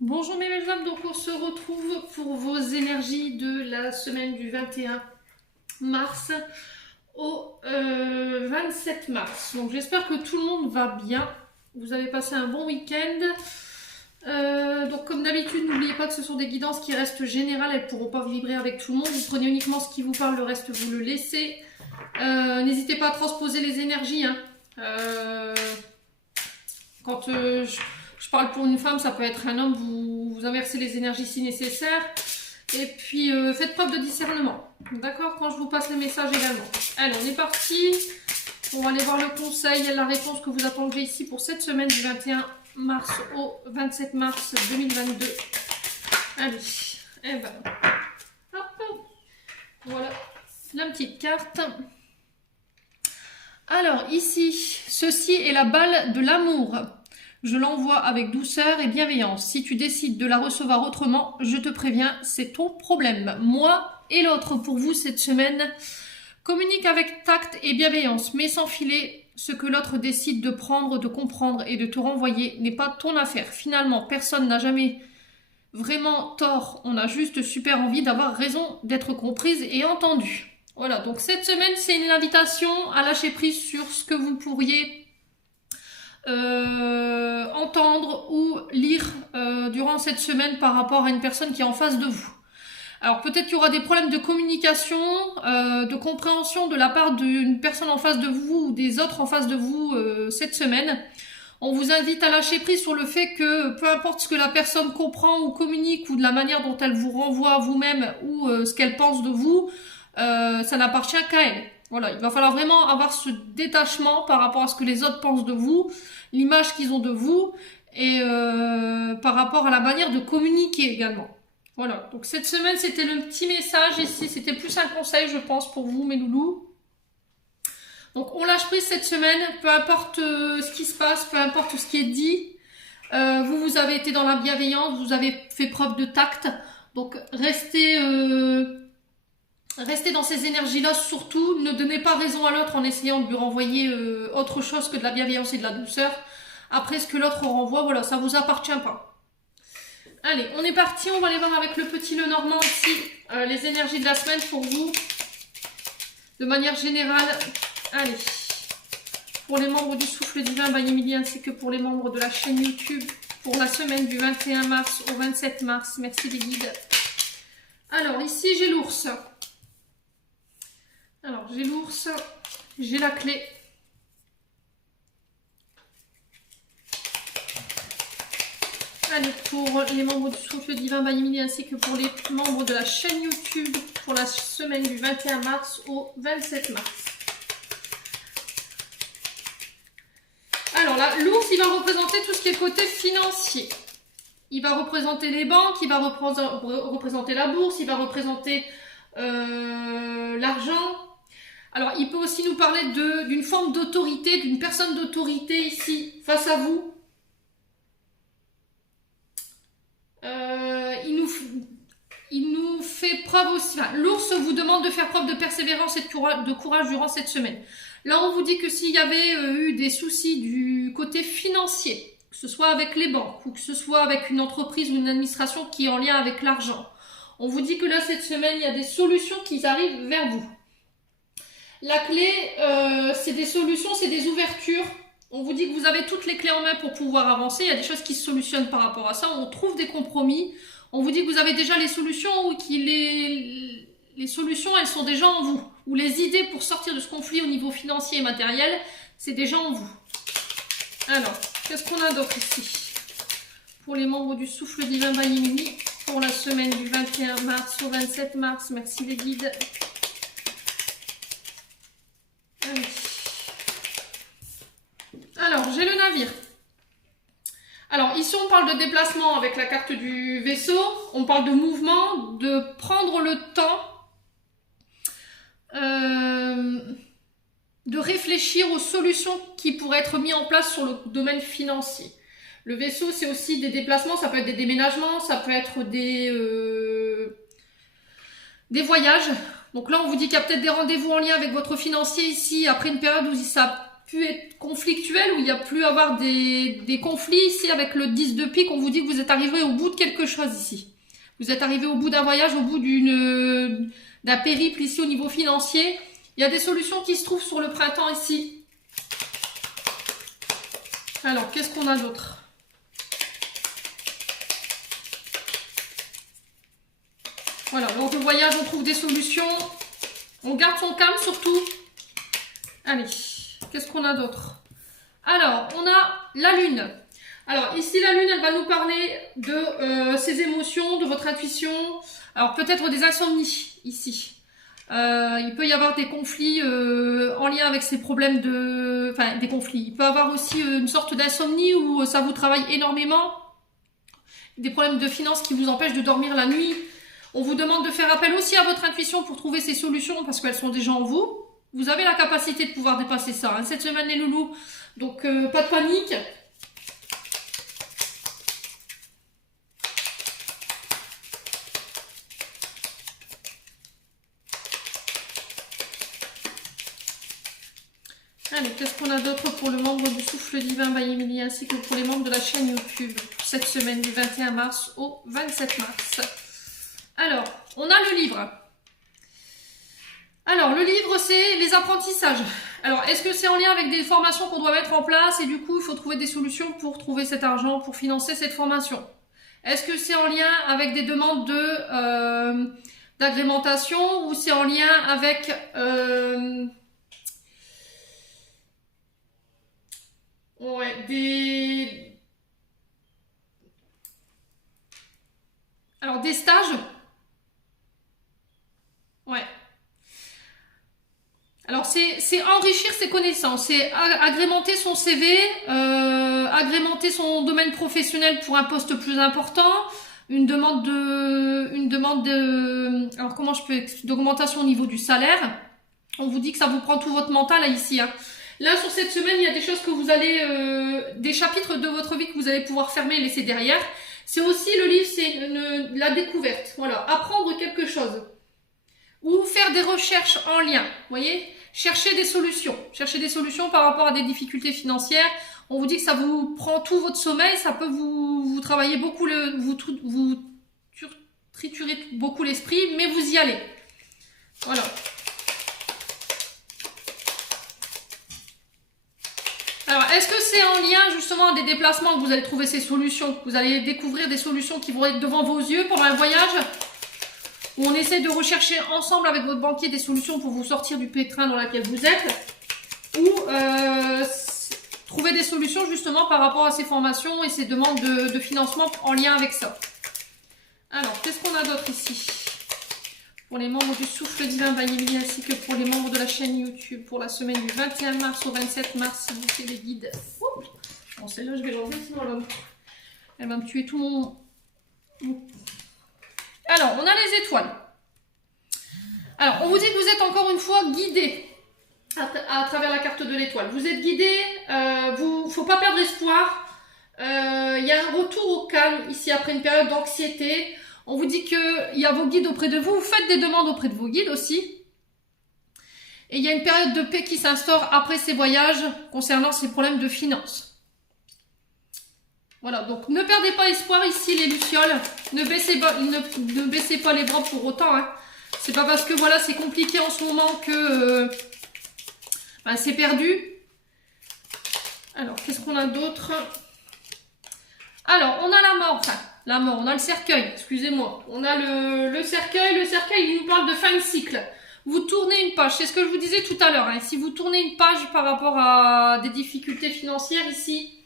Bonjour mes belles âmes, donc on se retrouve pour vos énergies de la semaine du 21 mars au 27 mars. Donc j'espère que tout le monde va bien, vous avez passé un bon week-end. Donc comme d'habitude, n'oubliez pas que ce sont des guidances qui restent générales, elles ne pourront pas vibrer avec tout le monde. Vous prenez uniquement ce qui vous parle, le reste vous le laissez. N'hésitez pas à transposer les énergies. Quand je parle pour une femme, ça peut être un homme, vous inversez les énergies si nécessaire. Et puis faites preuve de discernement. D'accord? Quand je vous passe les messages également. Allez, on est parti. On va aller voir le conseil et la réponse que vous attendez ici pour cette semaine du 21 mars au 27 mars 2022. Allez, et ben, hop, voilà la petite carte. Alors ici, ceci est la balle de l'amour. Je l'envoie avec douceur et bienveillance. Si tu décides de la recevoir autrement, je te préviens, c'est ton problème. Moi et l'autre pour vous cette semaine, communique avec tact et bienveillance, mais sans filer. Ce que l'autre décide de prendre, de comprendre et de te renvoyer n'est pas ton affaire. Finalement, personne n'a jamais vraiment tort. On a juste super envie d'avoir raison, d'être comprise et entendue. Voilà, donc cette semaine, c'est une invitation à lâcher prise sur ce que vous pourriez entendre ou lire durant cette semaine par rapport à une personne qui est en face de vous. Alors peut-être qu'il y aura des problèmes de communication, de compréhension de la part d'une personne en face de vous ou des autres en face de vous cette semaine. On vous invite à lâcher prise sur le fait que peu importe ce que la personne comprend ou communique ou de la manière dont elle vous renvoie à vous-même ou ce qu'elle pense de vous, ça n'appartient qu'à elle. Voilà, il va falloir vraiment avoir ce détachement par rapport à ce que les autres pensent de vous, l'image qu'ils ont de vous et par rapport à la manière de communiquer également. Voilà, donc cette semaine c'était le petit message ici, c'était plus un conseil je pense pour vous mes loulous. Donc on lâche prise cette semaine, peu importe ce qui se passe, peu importe ce qui est dit. Vous avez été dans la bienveillance, vous avez fait preuve de tact. Donc restez dans ces énergies-là surtout. Ne donnez pas raison à l'autre en essayant de lui renvoyer autre chose que de la bienveillance et de la douceur. Après ce que l'autre renvoie, voilà, ça vous appartient pas. Allez, on est parti, on va aller voir avec le petit Lenormand ici les énergies de la semaine pour vous. De manière générale, allez, pour les membres du Souffle Divin by Emilie ainsi que pour les membres de la chaîne YouTube pour la semaine du 21 mars au 27 mars. Merci les guides. Alors ici j'ai l'ours. Alors j'ai l'ours, j'ai la clé. Allez, pour les membres du Souffle Divin by Emilie ainsi que pour les membres de la chaîne YouTube pour la semaine du 21 mars au 27 mars. Alors là, l'ours, il va représenter tout ce qui est côté financier. Il va représenter les banques, il va représenter la bourse, il va représenter l'argent. Alors, il peut aussi nous parler d'une forme d'autorité, d'une personne d'autorité ici, face à vous. Il nous fait preuve aussi... Enfin, l'ours vous demande de faire preuve de persévérance et de courage durant cette semaine. Là, on vous dit que s'il y avait eu des soucis du côté financier, que ce soit avec les banques ou que ce soit avec une entreprise ou une administration qui est en lien avec l'argent, on vous dit que là, cette semaine, il y a des solutions qui arrivent vers vous. La clé, c'est des solutions, c'est des ouvertures. On vous dit que vous avez toutes les clés en main pour pouvoir avancer. Il y a des choses qui se solutionnent par rapport à ça. On trouve des compromis. On vous dit que vous avez déjà les solutions ou que les solutions, elles sont déjà en vous. Ou les idées pour sortir de ce conflit au niveau financier et matériel, c'est déjà en vous. Alors, qu'est-ce qu'on a d'autre ici? Pour les membres du Souffle Divin by Emilie, pour la semaine du 21 mars au 27 mars. Merci les guides. Allez. Alors, j'ai le navire. Alors, ici, on parle de déplacement avec la carte du vaisseau. On parle de mouvement, de prendre le temps de réfléchir aux solutions qui pourraient être mises en place sur le domaine financier. Le vaisseau, c'est aussi des déplacements, ça peut être des déménagements, ça peut être des voyages. Donc là, on vous dit qu'il y a peut-être des rendez-vous en lien avec votre financier ici, après une période où ça plus être conflictuel, où il y a plus à avoir des conflits. Ici, avec le 10 de pique, on vous dit que vous êtes arrivé au bout de quelque chose ici. Vous êtes arrivé au bout d'un voyage, au bout d'un périple ici au niveau financier. Il y a des solutions qui se trouvent sur le printemps ici. Alors, qu'est-ce qu'on a d'autre? Voilà, lors de voyage, on trouve des solutions. On garde son calme surtout. Allez, qu'est-ce qu'on a d'autre? Alors, on a la lune. Alors, ici, la lune, elle va nous parler de ses émotions, de votre intuition. Alors, peut-être des insomnies, ici. Il peut y avoir des conflits en lien avec ces problèmes de... Enfin, des conflits. Il peut y avoir aussi une sorte d'insomnie où ça vous travaille énormément. Des problèmes de finances qui vous empêchent de dormir la nuit. On vous demande de faire appel aussi à votre intuition pour trouver ces solutions parce qu'elles sont déjà en vous. Vous avez la capacité de pouvoir dépasser ça, hein, cette semaine les loulous. Donc, pas de panique. Allez, qu'est-ce qu'on a d'autre pour le membre du Souffle Divin by Emilie ainsi que pour les membres de la chaîne YouTube pour cette semaine du 21 mars au 27 mars. Alors, on a le livre. Alors, le livre, c'est les apprentissages. Alors, est-ce que c'est en lien avec des formations qu'on doit mettre en place et du coup, il faut trouver des solutions pour trouver cet argent, pour financer cette formation? Est-ce que c'est en lien avec des demandes d'agrémentation ou c'est en lien avec... ouais, Alors, des stages? Ouais. Alors, c'est enrichir ses connaissances, c'est agrémenter son CV, agrémenter son domaine professionnel pour un poste plus important, une demande alors comment je peux, d'augmentation au niveau du salaire. On vous dit que ça vous prend tout votre mental là, ici, hein. Là, sur cette semaine, il y a des choses que vous allez, des chapitres de votre vie que vous allez pouvoir fermer et laisser derrière. C'est aussi, le livre, c'est la découverte. Voilà, apprendre quelque chose. Ou faire des recherches en lien, vous voyez, chercher des solutions par rapport à des difficultés financières. On vous dit que ça vous prend tout votre sommeil, ça peut vous travailler beaucoup, vous triturer beaucoup l'esprit, mais vous y allez. Voilà. Alors, est-ce que c'est en lien justement à des déplacements que vous allez trouver ces solutions? Vous allez découvrir des solutions qui vont être devant vos yeux pendant un voyage? Où on essaie de rechercher ensemble avec votre banquier des solutions pour vous sortir du pétrin dans lequel vous êtes, ou trouver des solutions justement par rapport à ces formations et ces demandes de financement en lien avec ça. Alors, qu'est-ce qu'on a d'autre ici? Pour les membres du Souffle Divin by Emilie ainsi que pour les membres de la chaîne YouTube pour la semaine du 21 mars au 27 mars, s'il vous plaît, les guides. Oups. Bon, celle-là, je vais l'enlever, sinon elle va me tuer tout mon... Alors, on a les étoiles. Alors, on vous dit que vous êtes encore une fois guidé à travers la carte de l'étoile. Vous êtes guidé, faut pas perdre espoir. Il y a un retour au calme ici après une période d'anxiété. On vous dit qu'il y a vos guides auprès de vous. Vous faites des demandes auprès de vos guides aussi. Et il y a une période de paix qui s'instaure après ces voyages concernant ces problèmes de finances. Voilà, donc ne perdez pas espoir ici les lucioles. Ne baissez pas les bras pour autant, hein. C'est pas parce que voilà, c'est compliqué en ce moment que c'est perdu. Alors, qu'est-ce qu'on a d'autre? Alors, on a la mort, enfin, la mort, on a le cercueil, excusez-moi. On a le cercueil, il nous parle de fin de cycle. Vous tournez une page, c'est ce que je vous disais tout à l'heure, hein. Si vous tournez une page par rapport à des difficultés financières ici,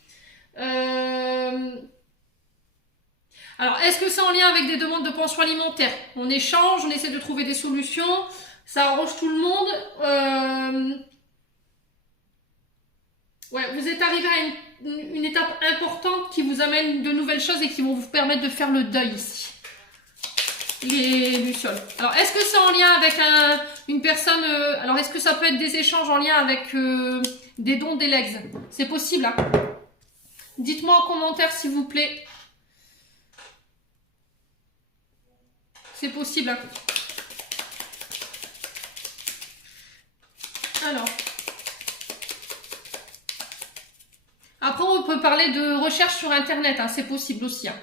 alors, est-ce que c'est en lien avec des demandes de pension alimentaire? On échange, on essaie de trouver des solutions, ça arrange tout le monde. Ouais, vous êtes arrivé à une étape importante qui vous amène de nouvelles choses et qui vont vous permettre de faire le deuil ici. Les lucioles. Alors, est-ce que c'est en lien avec une personne... alors, est-ce que ça peut être des échanges en lien avec des dons, des legs? C'est possible, hein. Dites-moi en commentaire, s'il vous plaît. C'est possible, hein. Alors. Après, on peut parler de recherche sur Internet, hein, c'est possible aussi. Hein.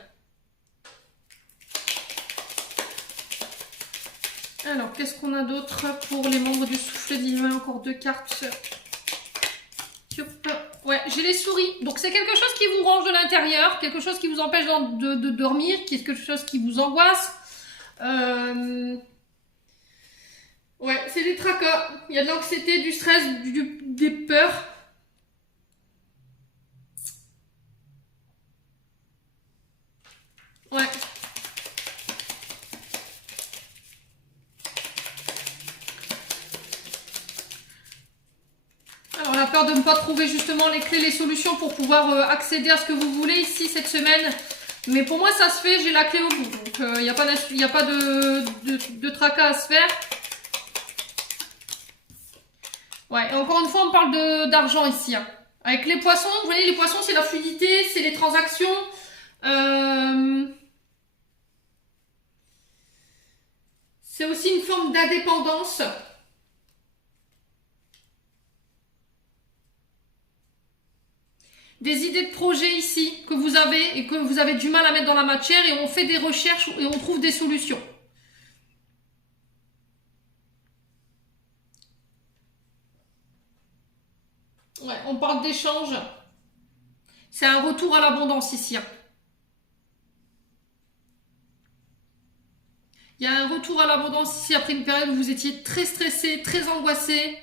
Alors, qu'est-ce qu'on a d'autre pour les membres du souffle divin? Encore 2 cartes. Ouais, j'ai les souris. Donc, c'est quelque chose qui vous range de l'intérieur, quelque chose qui vous empêche de dormir, quelque chose qui vous angoisse. Ouais, c'est des tracas. Il y a de l'anxiété, du stress, des peurs. Ouais. Alors, la peur de ne pas trouver justement les clés, les solutions pour pouvoir accéder à ce que vous voulez ici cette semaine. Mais pour moi, ça se fait, j'ai la clé au bout. Donc, il n'y a pas de tracas à se faire. Ouais, et encore une fois, on parle d'argent ici. Hein. Avec les poissons, vous voyez, les poissons, c'est la fluidité, c'est les transactions. C'est aussi une forme d'indépendance. Des idées de projet ici que vous avez et que vous avez du mal à mettre dans la matière et on fait des recherches et on trouve des solutions. Ouais, on parle d'échange. C'est un retour à l'abondance ici. Hein. Il y a un retour à l'abondance ici après une période où vous étiez très stressé, très angoissé.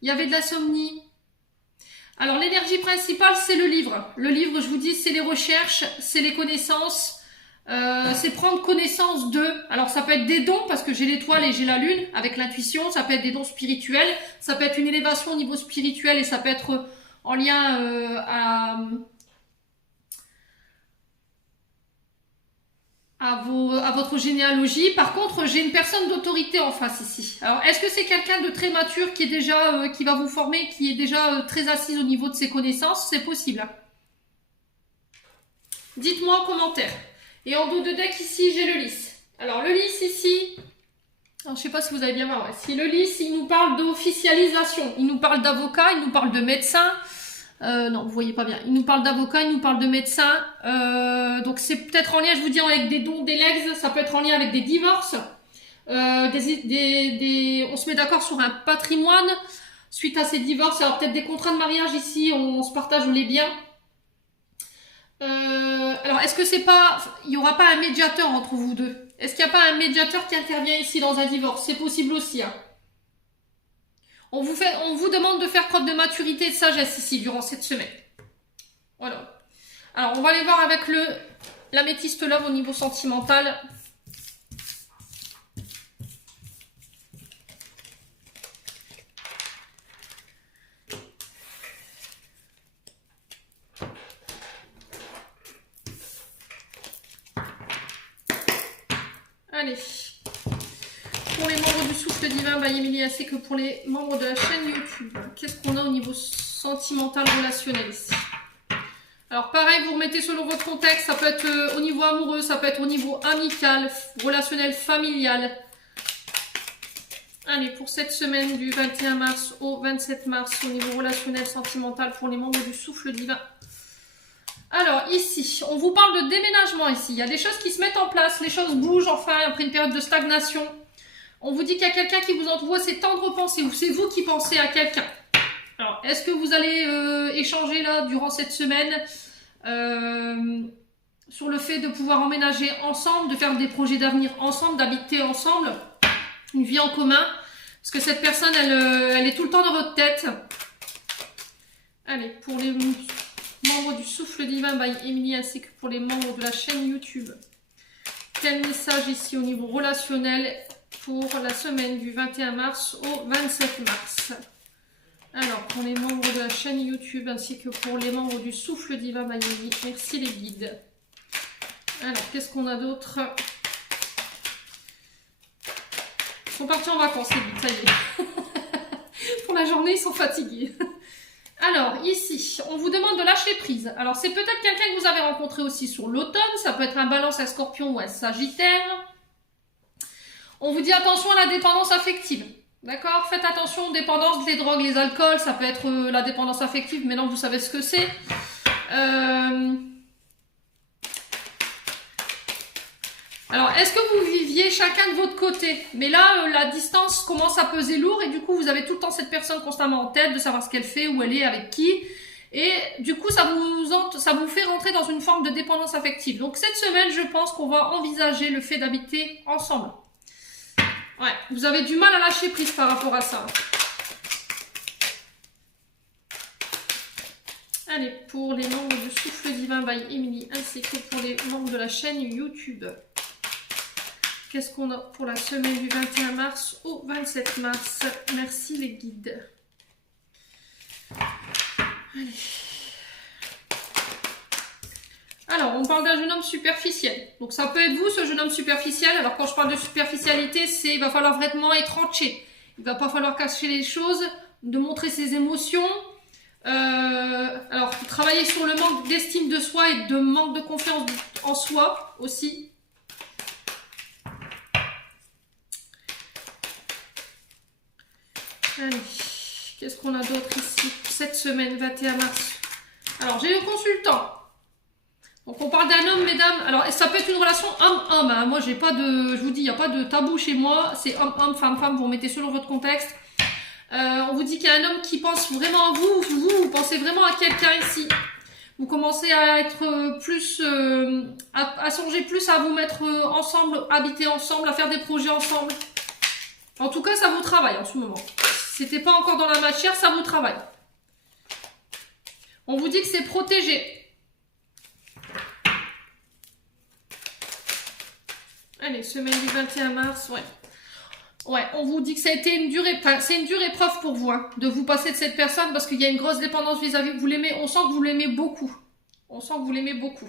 Il y avait de l'insomnie. Alors l'énergie principale, c'est le livre. Le livre, je vous dis, c'est les recherches, c'est les connaissances, c'est prendre connaissance d'eux. Alors ça peut être des dons, parce que j'ai l'étoile et j'ai la lune, avec l'intuition. Ça peut être des dons spirituels, ça peut être une élévation au niveau spirituel et ça peut être en lien à votre généalogie. Par contre, j'ai une personne d'autorité en face ici. Alors, est-ce que c'est quelqu'un de très mature qui est déjà, qui va vous former, qui est déjà très assise au niveau de ses connaissances? C'est possible. Dites-moi en commentaire. Et en dos de deck ici, j'ai le lys. Alors, le lys ici, alors, je sais pas si vous allez bien voir. Ouais. Si le lys, il nous parle d'officialisation, il nous parle d'avocat, il nous parle de médecin. Non, vous voyez pas bien. Il nous parle d'avocat, il nous parle de médecin. Donc c'est peut-être en lien, je vous dis, avec des dons, des legs. Ça peut être en lien avec des divorces. On se met d'accord sur un patrimoine suite à ces divorces. Alors peut-être des contrats de mariage ici. On se partage les biens. Alors est-ce que c'est pas, il y aura pas un médiateur entre vous deux? Est-ce qu'il n'y a pas un médiateur qui intervient ici dans un divorce? C'est possible aussi. Hein. On vous demande de faire preuve de maturité et de sagesse ici durant cette semaine. Voilà. Alors, on va aller voir avec l'améthyste love au niveau sentimental. Allez. Pour les membres du souffle divin by Emilie, ainsi que pour les membres de la chaîne YouTube. Qu'est-ce qu'on a au niveau sentimental relationnel ici? Alors pareil, vous remettez selon votre contexte, ça peut être au niveau amoureux, ça peut être au niveau amical, relationnel, familial. Allez, pour cette semaine du 21 mars au 27 mars, au niveau relationnel, sentimental, pour les membres du souffle divin. Alors ici, on vous parle de déménagement ici. Il y a des choses qui se mettent en place, les choses bougent enfin après une période de stagnation. On vous dit qu'il y a quelqu'un qui vous envoie ses tendres pensées ou c'est vous qui pensez à quelqu'un. Alors, est-ce que vous allez échanger là durant cette semaine sur le fait de pouvoir emménager ensemble, de faire des projets d'avenir ensemble, d'habiter ensemble, une vie en commun? Parce que cette personne, elle est tout le temps dans votre tête. Allez, pour les membres du souffle divin by Emilie ainsi que pour les membres de la chaîne YouTube. Quel message ici au niveau relationnel pour la semaine du 21 mars au 27 mars. Alors, pour les membres de la chaîne YouTube ainsi que pour les membres du souffle divin by Emilie, merci les guides. Alors, qu'est-ce qu'on a d'autre? Ils sont partis en vacances les guides, ça y est. Pour la journée, ils sont fatigués. Alors, ici, on vous demande de lâcher prise. Alors, c'est peut-être quelqu'un que vous avez rencontré aussi sur l'automne. Ça peut être un Balance, un Scorpion ou un Sagittaire. On vous dit attention à la dépendance affective. D'accord? Faites attention aux dépendances, les drogues, les alcools. Ça peut être la dépendance affective. Maintenant, vous savez ce que c'est. Alors, est-ce que vous viviez chacun de votre côté? Mais là, la distance commence à peser lourd et du coup, vous avez tout le temps cette personne constamment en tête, de savoir ce qu'elle fait, où elle est, avec qui. Et du coup, ça vous fait rentrer dans une forme de dépendance affective. Donc, cette semaine, je pense qu'on va envisager le fait d'habiter ensemble. Ouais, vous avez du mal à lâcher prise par rapport à ça. Allez, pour les membres de Souffle Divin by Emily, ainsi que pour les membres de la chaîne YouTube. Qu'est-ce qu'on a pour la semaine du 21 mars au 27 mars? Merci les guides. Allez. Alors, on parle d'un jeune homme superficiel. Donc, ça peut être vous, ce jeune homme superficiel. Alors, quand je parle de superficialité, c'est il va falloir vraiment être tranché. Il va pas falloir cacher les choses, de montrer ses émotions. Alors, travailler sur le manque d'estime de soi et de manque de confiance en soi aussi. Allez, qu'est-ce qu'on a d'autre ici cette semaine, 21 mars? Alors, j'ai le consultant. Donc, on parle d'un homme, mesdames. Alors, ça peut être une relation homme-homme. Hein. Moi, j'ai pas de... Je vous dis, il n'y a pas de tabou chez moi. C'est homme-homme, femme-femme. Vous remettez selon votre contexte. On vous dit qu'il y a un homme qui pense vraiment à vous. Vous pensez vraiment à quelqu'un ici. Vous commencez à être plus... à songer plus à vous mettre ensemble, habiter ensemble, à faire des projets ensemble. En tout cas, ça vous travaille en ce moment. C'était pas encore dans la matière, ça vous travaille. On vous dit que c'est protégé. Allez, semaine du 21 mars, ouais. Ouais, on vous dit que ça a été une dure épreuve. C'est une dure épreuve pour vous, hein, de vous passer de cette personne parce qu'il y a une grosse dépendance vis-à-vis. Vous l'aimez, on sent que vous l'aimez beaucoup. On sent que vous l'aimez beaucoup.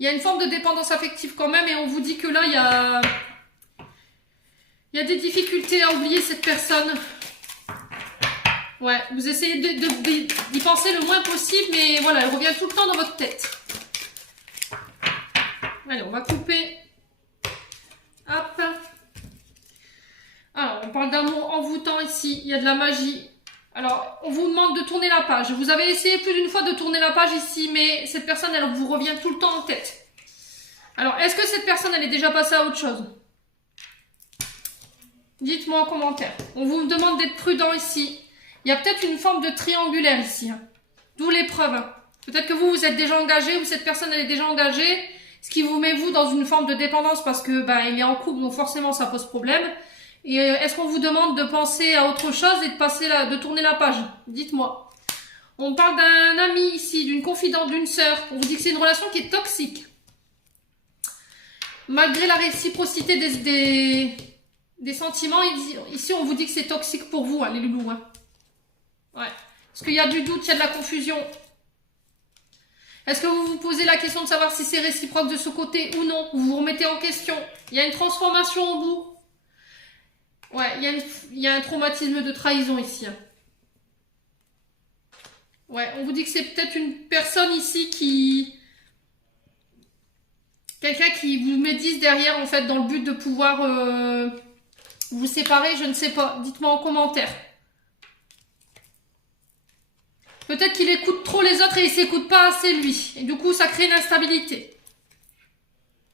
Il y a une forme de dépendance affective quand même et on vous dit que là, il y a des difficultés à oublier cette personne. Ouais, vous essayez d'y penser le moins possible, mais voilà, elle revient tout le temps dans votre tête. Allez, on va couper. Hop. Alors, on parle d'amour envoûtant ici. Il y a de la magie. Alors, on vous demande de tourner la page. Vous avez essayé plus d'une fois de tourner la page ici, mais cette personne, elle vous revient tout le temps en tête. Alors, est-ce que cette personne, elle est déjà passée à autre chose? Dites-moi en commentaire. On vous demande d'être prudent ici. Il y a peut-être une forme de triangulaire ici. Hein. D'où l'épreuve. Hein. Peut-être que vous êtes déjà engagé ou cette personne, elle est déjà engagée. Ce qui vous met, vous, dans une forme de dépendance parce que il est en couple, donc forcément, ça pose problème. Et est-ce qu'on vous demande de penser à autre chose et de tourner la page? Dites-moi. On parle d'un ami ici, d'une confidente, d'une sœur. On vous dit que c'est une relation qui est toxique. Malgré la réciprocité des sentiments, ici, on vous dit que c'est toxique pour vous, hein, les loulous. Hein. Ouais. Parce qu'il y a du doute, il y a de la confusion. Est-ce que vous vous posez la question de savoir si c'est réciproque de ce côté ou non? Vous vous remettez en question. Il y a une transformation au bout. Ouais, il y a un traumatisme de trahison ici. Hein. Ouais, on vous dit que c'est peut-être une personne ici qui... Quelqu'un qui vous médise derrière, en fait, dans le but de pouvoir vous séparer, je ne sais pas. Dites-moi en commentaire. Peut-être qu'il écoute trop les autres et il s'écoute pas assez lui. Et du coup, ça crée une instabilité.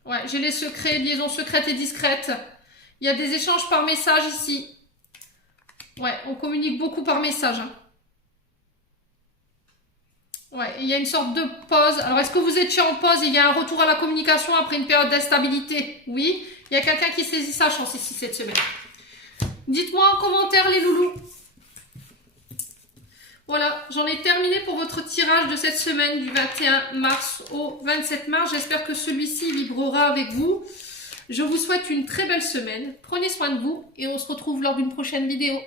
Ouais, j'ai les secrets, liaisons secrètes et discrètes. Il y a des échanges par message ici. Ouais, on communique beaucoup par message. Hein. Ouais, il y a une sorte de pause. Alors, est-ce que vous étiez en pause? Il y a un retour à la communication après une période d'instabilité? Oui. Il y a quelqu'un qui saisit sa chance ici cette semaine. Dites-moi en commentaire les loulous. Voilà, j'en ai terminé pour votre tirage de cette semaine du 21 mars au 27 mars. J'espère que celui-ci vibrera avec vous. Je vous souhaite une très belle semaine. Prenez soin de vous et on se retrouve lors d'une prochaine vidéo.